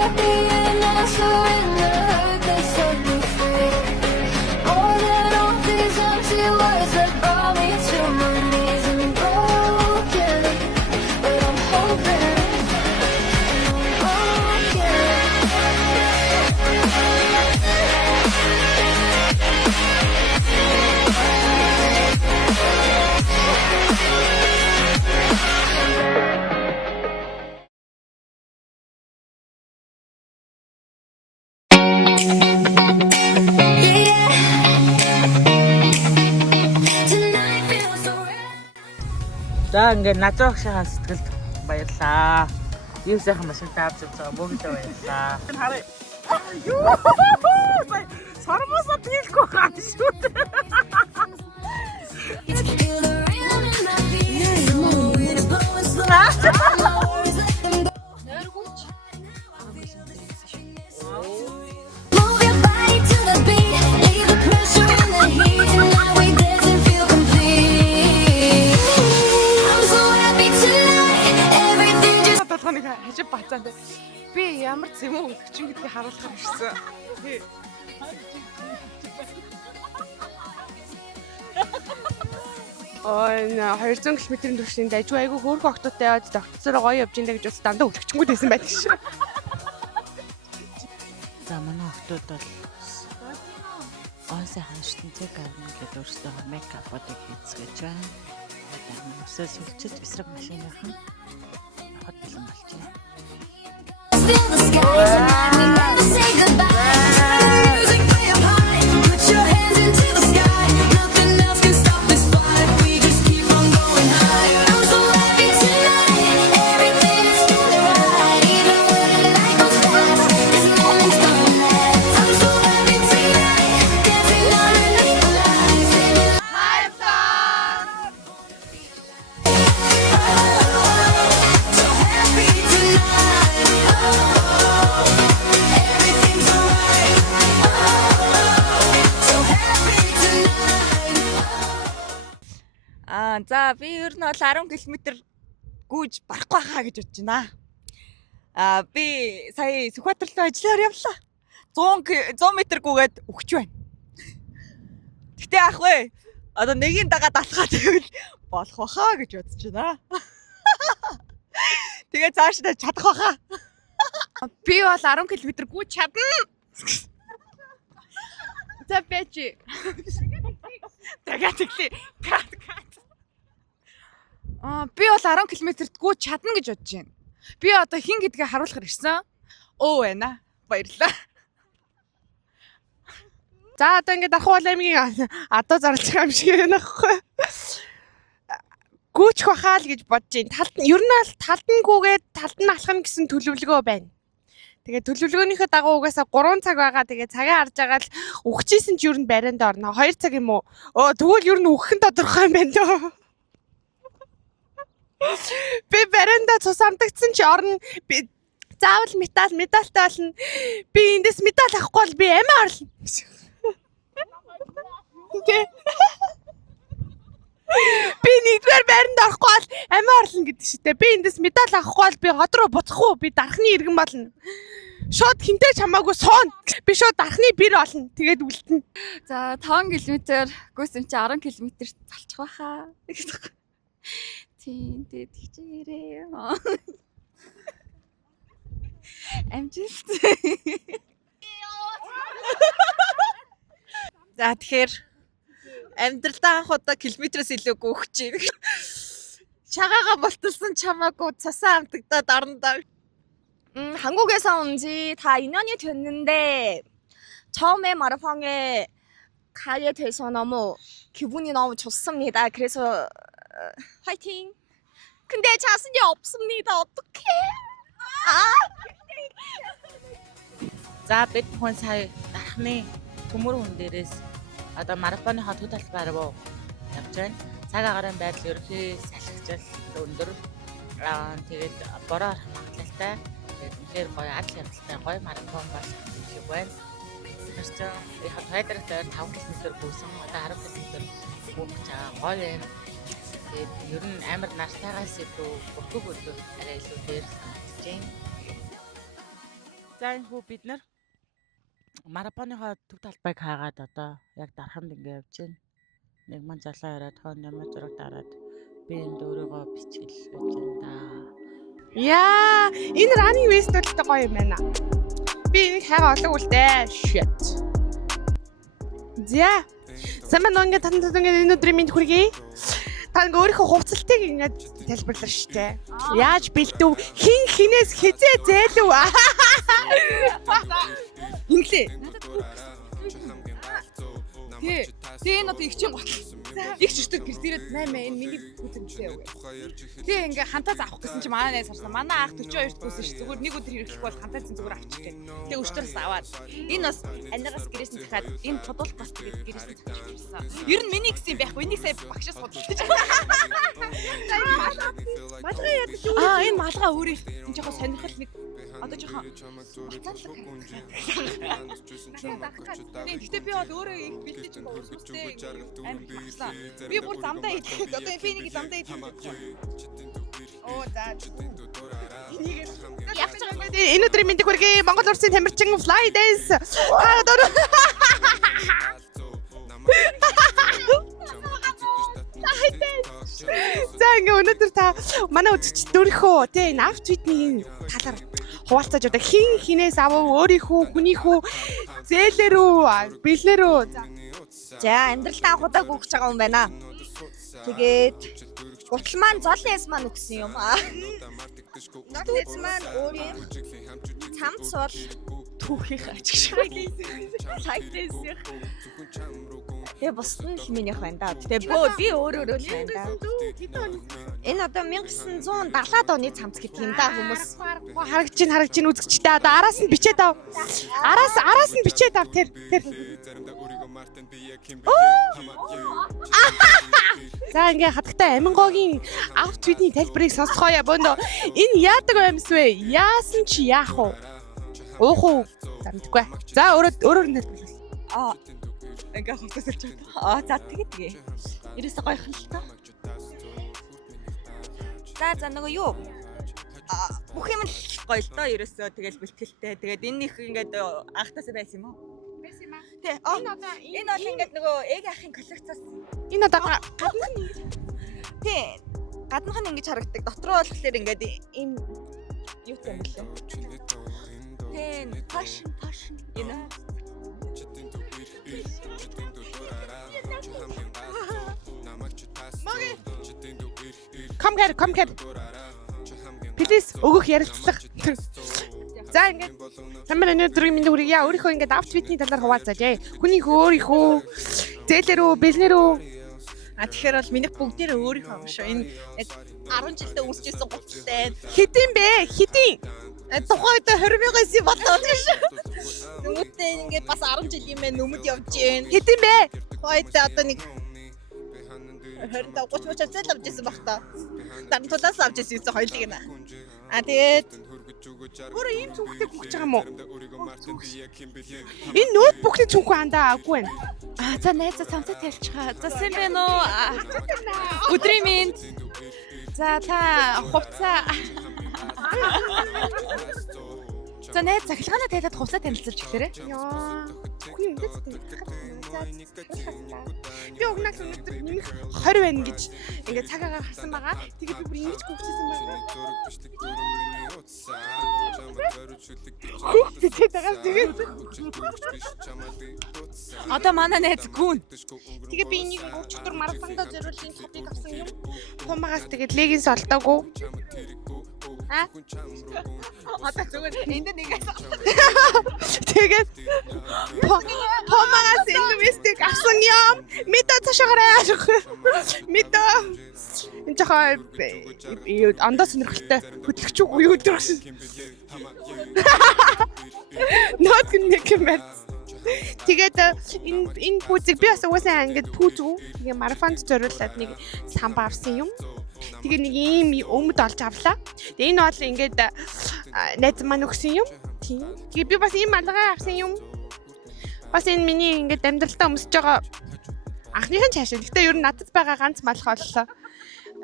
happy and I surrender, 'cause I'll be free. More than all these empty words that brought me to my knees and broken, but I'm hoping За ингээд надад шахаа сэтгэлд баярлаа. Юу сайхан машинтай авч явж байгаа бүгдээ баярлаа. Харъя. Юу. Сармасаа биелгүй хаа шүү дээ. Хажи бацаанд би ямар зэм үү өгчин гэдгийг харуулахаар ирсэн. Ой, 200 км-ийн түвшний дайггүй айгүй хөөрхөн октотой яваад доктороор гоё явж индэ гэж бас дандаа өвччөнгүүд байсан байдаг шүү. За манай октод бол сайхан ертөнцийг авна гэдэг өөрсдөө мейкапыг хийцгээж байна. Өсөөс үлчиж эсрэг машиныхан хот бэлэн болчихё. За би ер нь бол 10 км гүйж барахгүй хаа гэж бодож байна. Би сая Сүхбаатар руу ажиллаар явлаа. 100 м гүйгээд өгч байна. Гэтэ ах вэ? Одоо нэгийн дагаад алхаа тэгвэл болох баха гэж бодож байна. Тэгээ цаашдаа чадах баха. Би бол 10 км гүйж чадна. За бэчи. Тэгэлээ. Би бол 10 км-т гүйж чадна гэж бодож байна. Би одоо хин гэдгээ харуулахар ирсэн. Байна. Баярлалаа. За одоо ингээд Ахуул аймгийн адуу зарлж байгаа юм шиг байна аахгүй. Гүйчих бахаа л гэж бодож байна. Талд нь ер нь бол талдангүйгээд талд нь алхах гэсэн төлөвлөгөө байна. Тэгээ төлөвлөгөөнийхөө дагуу угаасаа 3 цаг байгаа. Тэгээ цагаа харж байгаа л өгчээсэн ч ер нь барианд орно. 2 цаг юм уу? Тэгвэл ер нь өгөх нь тодорхой юм байна дөө. Би барианда цус амтагдсан чи орно. Би заавал медальтай болно. Би эндээс медаль авахгүй бол би амиа орлоо. Би нэгдүгээр байранд орохгүй бол амиа орлоо гэдэг шүү дээ. Би эндээс медаль авахгүй бол би хот руу буцахгүй. Би дархны иргэн болно. Шууд хинтэй чамаагүй сууна. Би шууд дархны бэр олно. Тэгээд үлдэнэ. За 5 км гүйсэн чи 10 км залчих байхаа. Тийм тэгээд хичээрээ. Амжилт. За тэгэхээр амьдралдаа анх удаа километрээс илүүгүй өгч байна. Шагаага болтолсон чамаагүй цасаа амтагдаад орно. 한국에서 온 지 다 2년이 됐는데 처음에 마라탕에 가게 돼서 너무 기분이 너무 좋습니다. 그래서 화이팅! 근데 자신이 없습니다. 어떡해? За бид хүн сая дархны төмөр хүн дээрээс одоо марафоны хот талбай руу явж байна. Цаг агаарын байдал ерөнхий салхичл өндөр. Тэгээд бороо магадлалтай. Тэгээд үнээр гоё адал явдалтай гоё марафон болох юм байна. Тэр чинь хот хайдрахтай 5 км гүйсэн. Одоо 10 км гүйж байгаа гоё байна. Тэгээд ер нь амар нартайгаас илүү бүртгэг өдөр арай илүү дээр санагдаж байна. За энэ хүү бид нар марафоныхоо төв талбайг хаагаад одоо яг дараханд ингэ явж байна. Нэг ман залуу яриад хон ямар зураг дараад би энд өөрийгөө бичгэл байж байна да. Яа, энэ running waste төлөлтэй гоё юм байна. Би энийг хайгаа олог үлдээ. Shit. За. Саман ингээд танд ингээд энэ өдрийн мэд хүргэе. Та ингээд өөрийнхөө хувцалтыг ингээд тайлбарлаа штэ. Яаж бэлдв? Хин хинээс хизээ зээлв? Инглээ. Тэгээ энэ одоо их чинь гот. Их чиртэг гэр дээрээ 8 энэ миний бүтэцтэй юу гэ. Тэгээ ингээ хантаа заах гэсэн чи манай найз харсан. Манай ах 42 дгүйсэн ш. Зүгээр нэг өдөр хэрэглэх бол хантаа зэн зүгээр авчих гээ. Тэгээ өчтөрс аваад. Энэ бас анигаас гэрээс нь захаад энэ чудуул бас тэгээд гэрээс нь захчихсан. Ер нь миний гэсэн байхгүй. Энийг сая багшаас судалж байгаа. Малгай ядаж юу? Энэ малгай өөрөө энэ жоохон сонирхол нэг одоо жоохон Гэтэ би бол өөрөө их бэлдэж байгаа хүмүүстэй амт багсан. Би бүр замдаа идэх. Одоо би нэг замдаа идэх. Оо за. Яг ч юм энэ өдрийн мэд хүргэе. Монгол улсын тамирчин Fly Dance. За ингээ өнөөдөр та манай үзэгчд өөрийнхөө тий энэ авт твитний талаар хуваалцаж одоо хин хинээс авав өөрийнхөө хүнийхүү зээлэрүү бэлнэрүү За амьдралдаа анхудаа гүгч байгаа юм байна. Тэгээд гутал маань золын эс маань өгсөн юм аа. Золын эс маань өөрийн цамц бол түүхийг ачиж шайдээсих. Тэгээ бусд нь хэмээнийх байна да. Тэгээ би өөрөө л байна да. Энэ одоо 1970-аад оны цамц гэдэг юм да хүмүүс. харагч ин үзэгчтэй одоо араас нь бичээд ав. Араас нь бичээд ав тэр. За ингээ хатагтай Амингогийн авт твитний тайлбарыг сонсгоё бөөндөө. Энэ яадаг юмс вэ? Яасан чи яах вэ? Уух уу? За мэдгүй. За өөрөөр нь тайлбарлаа. Ингээ хөвсөсөлж байна. За тэгээ. Ерөөсө гойхон л тоо. За нөгөө юу? Бүх юм л гоё л доо ерөөсөө тэгэл бэлтгэлтэй. Тэгээд энэ их ингээд анхтаасаа байсан юм уу? Байсан юм аа. Тэ. Энэ бол ингээд нөгөө эг ахын коллекцаас. Энэ одоо гаднах нь Тэ. Гаднах нь ингэж харагдаг. Дотроо болохоор ингээд ийм юу юм бэлээ. Тэ. Fashion. Энэ. Come here. Please өгөх ярилцлага. За ингээд тамир өнөөдрийн мэнд хүргэе. Өөрийнхөө ингээд авт твитний талаар хуваалцаажээ. Хүний өөрийнхөө зээлэрүү, бэлнэрүү. Тэгэхээр бол минийх бүгдээрээ өөрийнхөө юм шүү. Энэ яг 10 жилдээ үүсчихсэн гуталтай. Хэдин бэ? Хэдин? Тухайд 20,000-аас болоод шүү. Нүмүдээ ингээд бас 10 жил юм нүмэд явж гин. Хэдин бэ? Тухайд одоо нэг 25-30 цэл авч ирсэн баг та. Тантудаас авч ирсэн юм хоёлыг нэ. Тэгээд Өөрөө ийм цүнхтэй гүгч байгаа юм уу? Энэ ноутбукны цүнхүү андаа аггүй байна. За найзаа цамцаа тавьчихаа. За сайн байна уу? Өдрийн минь. За та хувцаа. За найз захилгаанаа тайлаад хувцаа танилцуулж эхлээрэй. Яа. Хүн мэдээ тэ. Би өгнөх өнөөдөр нэмэх 20 байна гэж ингээд цагаагаар харсан байгаа. Тэгээд би бүр ингэж гүгчсэн байгаа. Хөөцөд байгаа тэгээд. Одоо манай найз гүн. Тэгээ би энийг 34 марафондоо зориулсан топик авсан юм. Томагаас тэгээд легинс олдоогүй. Одоо зүгээр энд нэгээс. Тэгээд томагаас инвестиг авсан юм. Мэдээ цаашаараа. Мэдээ. Энэ жохоо андаа сонирхолтой хөтлөгч үгүй юу дөрөс. Нот нэг юм байна. Тэгээд энэ пүүзийг би бас угаасаа ингээд пүүз үү. Тэгээ марафонд зориулаад нэг самбаа авсан юм. Тэгээ нэг ийм өмд олж авлаа. Тэгээ энэ бол ингээд найз маань өгсөн юм. Тийм. Тэгээ би бас ийм малгай авсан юм. Бас энэ миний ингээд амьдралтаа өмсөж байгаа анхныхын цаашаа. Гэхдээ ер нь надад байгаа ганц малгай боллоо.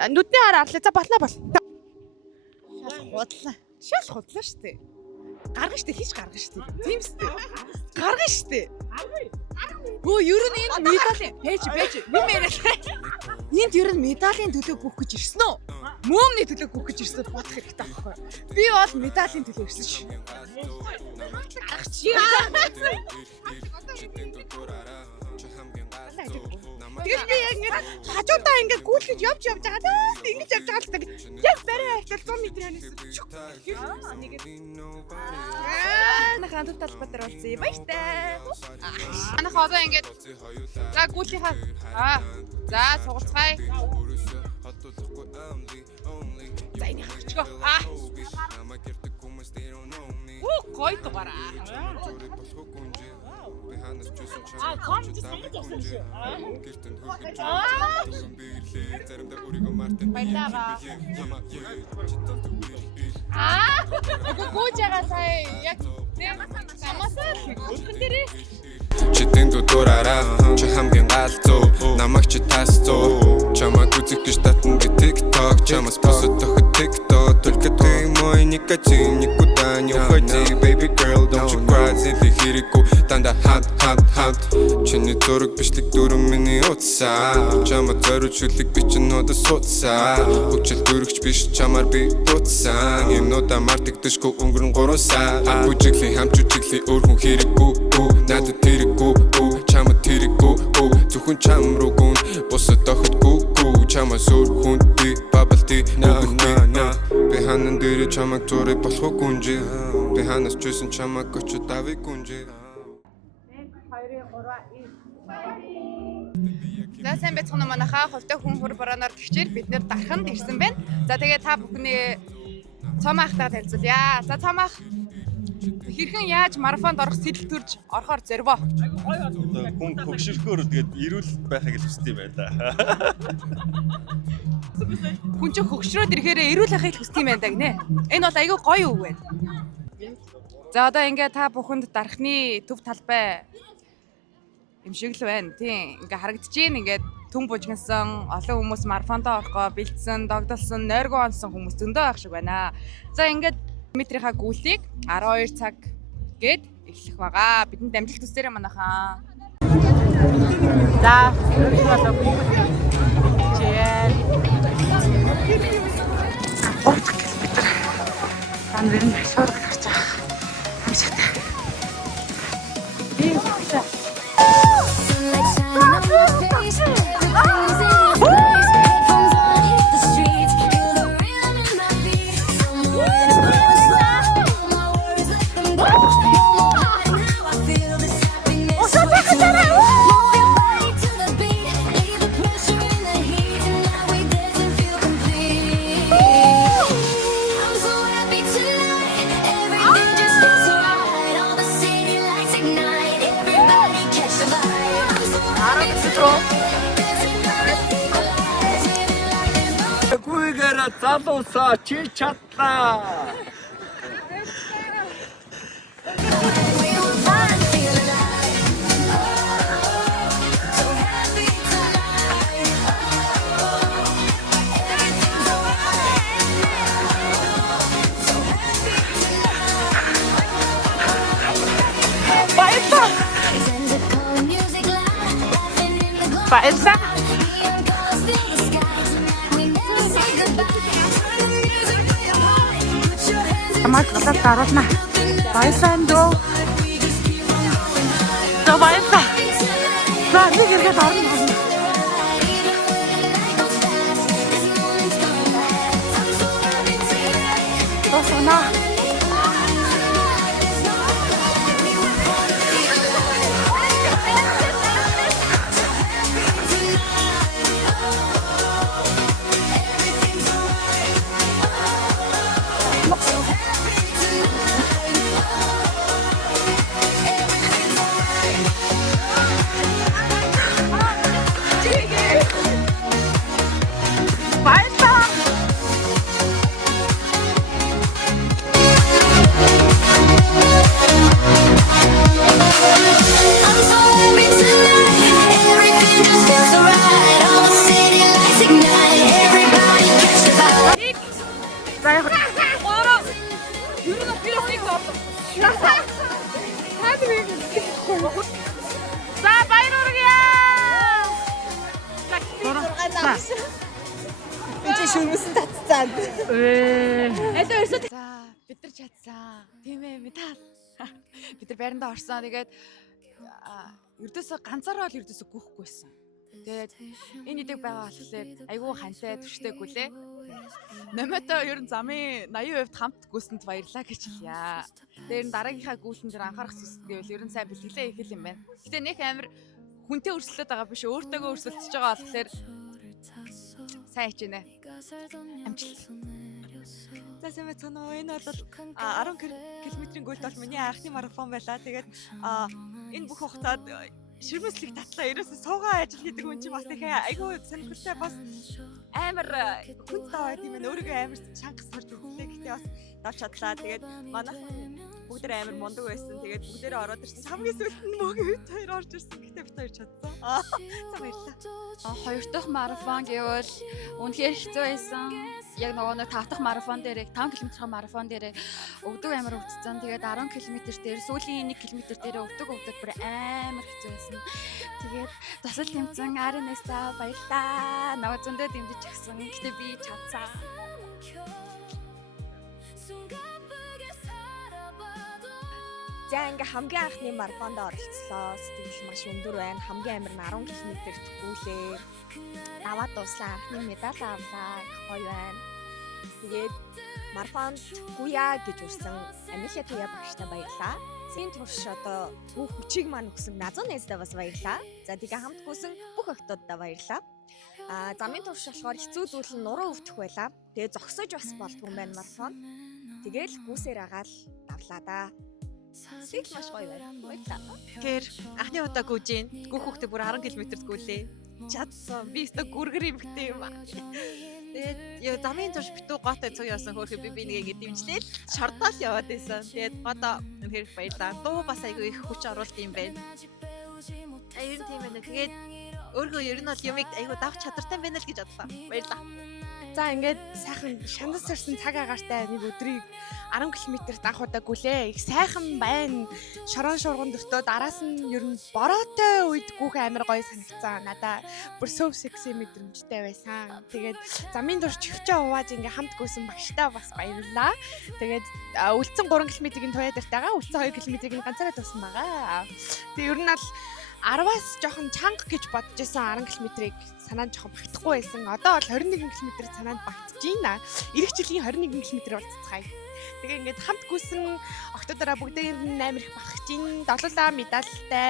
Нүдний хараа арлаа. За болно. худлаа. Шал худлаа шүү дээ. Гаргана штэ хийж гаргана штэ. Тийм штэ. Гаргана штэ. Өө ер нь энэ медалийн пэйж юм яриад. Энд ер нь медалийн төлөө гүөх гэж ирсэн үү? Мөөмний төлөө гүөх гэж ирсэн бодох хэрэгтэй байхгүй юу? Би бол медалийн төлөө ирсэн шүү. Тэгэл би яг ингээд хажуудаа ингээд гүйлгэж явж байгаа даа. Ингэж явж байгаа л та яг барай хайтал 100 м-ээс чүк. Манайхаа төв талбай дээр болсон юм байна штэ. Манайхаа одоо ингээд за гүйлийнхаа за сугалцгаая. За энэ хачгаа. Оо гоё дугаараа. комч самж авсан шүү. Баялаа. Гүүжээгаа сая яг самасаа үлхэн дээрээ Читэн дураараа чи хамгийн галзуу намайг чи тасцуу чамайг үзэх гэж татна би TikTok чамаас босоод тоход TikTok только ты мой никотин никуда не уходи baby girl don't you cry зэли хэрэггүй дандаа хамт чиний дураг бичлэг дүрэн миний утсаа чамаа зориуд шүлэг би чи нодо суудсаа хөгжил дөрөгч биш чамаар би дутсан юмнуудаа мартагдашгүй өнгөрөн 3 сар бүжиглийн хамт жүжиглийн өөр хүн хэрэггүй надад тэрэггүй чамаа тэрэггүй зөвхөн чам руу гүн босоод тоходгүй чамаа сүр хүн би бабалти би ханан дээр чамайг зураг болохгүй гүнжи би ханаас чүйсэн чамайг очоод авъя гүнжи За сайн байцгаана уу манайхаа хувьтай хүн хөр бараанаар гихчээр бид нэр дарханд ирсэн байна. За тэгээ та бүхний цомаахтай танилцуулъя. За цомаах хэрхэн яаж марафонд орох сэтэл төрж орохоор зорвоо. Хүн хөгшөрхөөр тэгээд ирүүл байхыг л хүсдэг юм байна да. Хүн ч хөгшрөөд ирэхээрээ эрүүл ахыг хүсдэг юм байна да гинэ. Энэ бол айгүй гоё үг байна. За одоо ингээ та бүхэнд дархны төв талбай юм шиг л байна. Тийм ингээ харагдчихээн ингээд түн бужигнсан олон хүмүүс марафондоо орохоо бэлдсэн, догдолсон, нойргоо онсон хүмүүс зөндөө байх шиг байна. За ингээд метрийнхаа гүйлтийг 12 цаг гээд эхлэх байгаа. Бидэнд амжилт хүсээрэй манайхаа. За болоо. Чээ. Дан нэр нь шуурга гарч байгаа. Амжигтай. Sunlight shining on my face. Everything's in its place. Headphones on, hit the streets. Feel the rhythm in my feet. Somewhere to go slow. My worries let them go. You're more high now. I feel this happiness. Move your body to the beat. Leave the pressure in the heat. And now we dance and feel complete. I'm so happy tonight. Everything just feels so right. All the city lights ignite. Everybody catch the vibe. I'm so happy tonight. Dancing around the people lives. Living like there's no Гүйгээр залуусаа чи чадлаа. we will find feel alive. So happy tonight. Everything's alright. So happy tonight. Баярлалаа. Friends are calling music loud. Laughing in the glow. Баярлалаа. Neon colors fill the sky. Tonight we never say goodbye. Turn the music way up high. Put your hands in Хамаг болоод даруулна. Баярлалаа дөө. За баярлалаа. За нэг иргэд орно. Тосна. За баяр хүргье. Би ч шүмсэн татцсан. Аль өрсөд. За бид нар чадсан. Тийм ээ медаль. Бид нар байранда орсон. Тэгээд ердөөсөө ганцаараа л ердөөсөө гүйхгүйсэн. Тэгээд энэ идэг байгаа болохоор айгүй хантай төвштэйг үлээ. Номото ер нь замын 80% хамт гүйсэнд баярлаа гэж хэлье. Тэр дараагийнхаа гүйлтэн дээр анхаарах зүйлс гэвэл ер нь сайн бэлтгэлээ хийх юм байна. Гэтэ нэг амар хүнтэй өрсөлдөд байгаа биш өөртөөгөө өрсөлдөж байгаа болохоор сайн хичээнэ. Амжилт. За сайн байна уу? Энэ бол 10 км-ийн гүйлт бол миний анхны марафон байлаа. Тэгээд энэ бүх хугацаанд ширмэслэг татлаа ерөөсөө суугаа ажил хийдэг хүн чинь бас их айгүй сонирхолтой бас амар хүнд таваад юм байна. Өөрийгөө амар чангас сорж өгдөө. Гэхдээ бас давч чадлаа. Тэгээд манайхан бүгд амар мундаг байсан. Тэгээд бүгдээрээ ороод ирсэн. Хамгийн сүүлд нь мөгийн хоёр орж ирсэн. Гэхдээ бид хоёр чадсан. За баярлалаа. Хоёр дахь марафон гэвэл үнэхээр хэцүү байсан. Яг нөгөө 5 дахь марафон дээр 5 км-ийн марафон дээр өвдөг амар өвдсөн. Тэгээд 10 км дээр сүүлийн 1 км дээр өвдөг бүр амар хэцүү байсан. Тэгээд тусал тэмцэн Аринеста баярлаа. Нөгөө зөндөө дэмжиж өгсөн. Гэтэ би чадсан. За ингээ хамгийн анхны марафонд оролцлоо. Сэтгэл маш өндөр байна. Хамгийн амар нь 10 км төгүүлээ. Аваад дуслаа. Анхны медаль авлаа. Гоё байна. Тэгээд марафонд гуя гэж үрсэн Амилия Туя багштай баярлаа. Зин турш одоо бүх хүчийг маань өгсөн Назуу найздаа бас баярлаа. За тэгээ хамт гүйсэн бүх охтуудаа баярлаа. Замын турш болохоор хэцүү зүйл нь нуруу өвдөх байлаа. Тэгээ зогсож бас болдгоо юм байна марафон. Тэгээл гүйсээр агаал давлаа да. Сэтгэл маш гоё байна. Баярлалаа. Тэгэхээр анхны удаа гүйж гин. Гүйх хүүхдээ бүр 10 км гүйлээ. Чадсан. Би өөртөө гүргэр юмхтэй юм аа. Тэгээд яа замын турш битүү готой цуг явсан хөөхөд би нэг ингэ дэмжлээл шордоол яваад байсан. Тэгээд одоо үнэхээр баярлаа. Дуу бас айгүй их хүч оруулт юм байна. Ер нь тийм байна. Тэгээд өөргөө ер нь бол юмыг айгүй давах чадвартай байна л гэж бодлоо. Баярлаа. За ингээд сайхан шандас сарсан цаг агаартай нэг өдрийг 10 км-т анх удаа гүлээ. Их сайхан байна. Шорон шурган дөртөө араас нь ер нь бороотой үед гүөх амар гоё санагцсан. Надаа бүр сөв секси мэдрэмжтэй байсан. Тэгээд замын турш чивчээ хувааж ингээ хамт гүйсэн багштай бас баярлалаа. Тэгээд үлдсэн 3 км-ийн туяа дэртэйгаа үлдсэн 2 км-ийг ганцаараа туусан байгаа. Тэгээд ер нь бол 10-аас жоохон чанга гэж бодож байсан 10 км-ийг санаанд жоохон багтахгүй байсан. Одоо бол 21 км санаанд багтж байна. Ирэх жилийн 21 км болцгаая. Тэгээ ингээд хамт гүйсэн октоодороо бүгдээр нь амар их бахарч байна. Долуулаа медальтай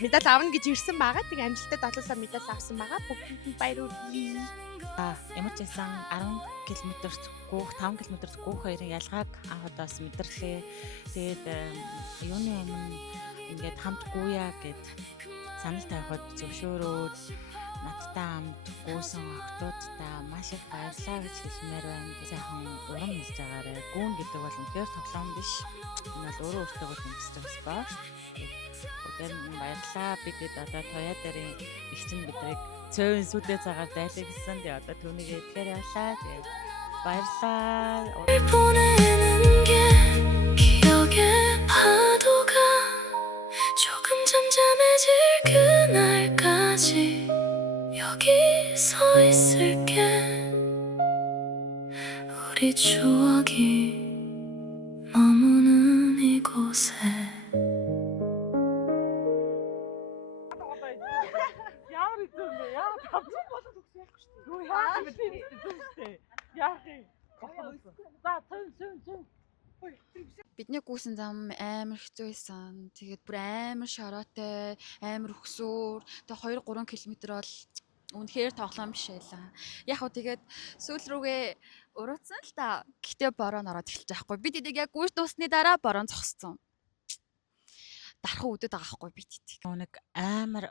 медаль авна гэж ирсэн байгаа. Тэгээ амжилттай долуулаа медаль авсан байгаа. Бүгдэнд баяр хүргэе. Ямар ч байсан 10 км-т гүйх 5 км-т гүйх хоёрын ялгааг анх удаас мэдэрлээ. Тэгээд юуны өмнө ингээд хамт гүйя гэд санал тавихад зөвшөөрөөд надтай хамт гүйсэн охтуудтай маш их баярлалаа гэж хэлмээр байна. Сайхан урам хэлж байгаарай. Гүүн гэдэг бол үнэхээр тоглоом биш. Энэ бол өөрөө өөртөө хэмждэг спорт. Тэгээд баярлалаа. Бидэд одоо туяа дээрийн ихчин бидрийг цөөн сүдээ цагаар дайлаа гэсэн. Тэгээд одоо түүнийг эдгээр явлаа. Тэгээд баярлалаа. 보내는 게 기억의 파도가 조금 잠잠해질 그날까지 여기 서 있을게 우리 추억이 머무는 이곳에 Бидний гүйсэн зам амар хэцүү байсан. Тэгээд бүр амар шороотой, амар өгсөөр. Тэгээд 2-3 км бол үнэхээр тоглоом биш байлаа. Яг хөө тэгээд сүүл рүүгээ урууцсан л та. Гэхдээ бороо ороод эхэлж байхгүй. Бид энийг яг гүйж дуусны дараа бороо зогссон. Дархан үдэд байгаа байхгүй бид энийг. Нэг амар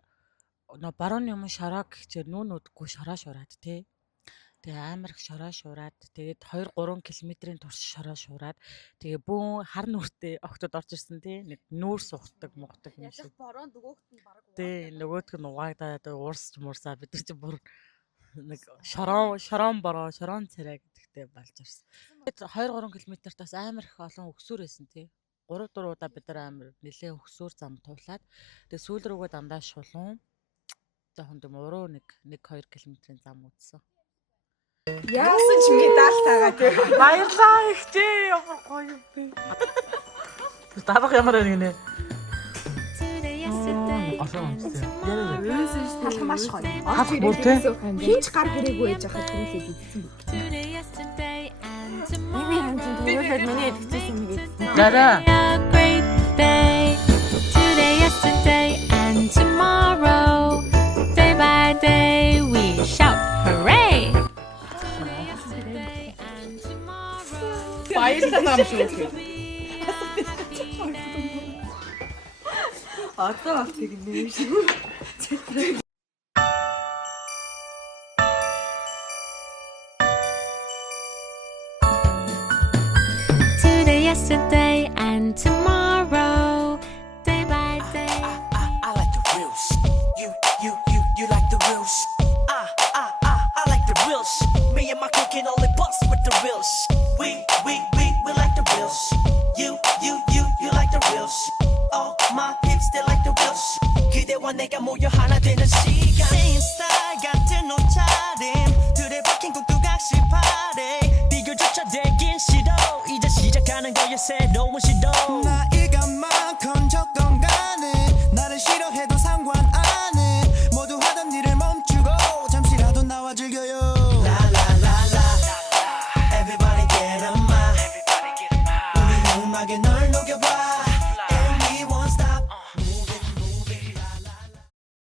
борооны өмнө шороо гэхчээр нүүн үдггүй шороо шураад тий. Тэгээ амар их шороо шураад тэгээд 2-3 км-ийн турш шороо шураад тэгээ бүүн хар нүртэй октод орж ирсэн тий. Нэг нүүр сухдаг мугдаг юм шиг. Бороо нөгөөхт нь бараг Тий, нөгөөдг нь угаагдаад уурсч мурсаа бид нар чи бүр нэг шорон бороо, шорон царай гэдэг тэгээ болж ирсэн. 2-3 км-аас амар их олон өксөр байсан тий. 3-4 удаа бид нар амар нэлээ өксөр зам туулаад тэгээ сүүл рүүгээ дандаа шулуун жоохон дэм уруу 1-2 км-ийн зам үзсэн. Яасан ч медаль таагаа тий. Баярлаа ихтэй ямар гоё бэ. Дарах ямар нэг нэ. Талх маш гоё. Хах бүр тий. Хинч гар гэрээгүй байж хахад тэрнээ идсэн үг. Миний идчихсэн юм гээд. Дараа. A great day. Today, yesterday, and tomorrow. Day by day, we shout hooray. Today, yesterday, and tomorrow. Баярлалаа юм шүү. Одоо тийг нэр шүү. Today, yesterday, and tomorrow. Day by day. I like the real shit. You like the real shit. I like the real shit. Me and my crew can only bust with the real shit. We like the real shit. You like the real shit. All my peeps they like the real shit. 그대와 내가 모여 하나 되는 시간. Same style 같은 옷차림. 둘의 박힌 국두각시 파리. 비교조차 되긴 싫어. 이제 시작하는 거야 새로운 시도. 나이가 많건 간에 나를 싫어해도 상관 안 해. 모두 하던 일을 멈추고 잠시라도 나와 즐겨요. 라라라라. Everybody get a mind. 우리 음악에 널 녹여봐.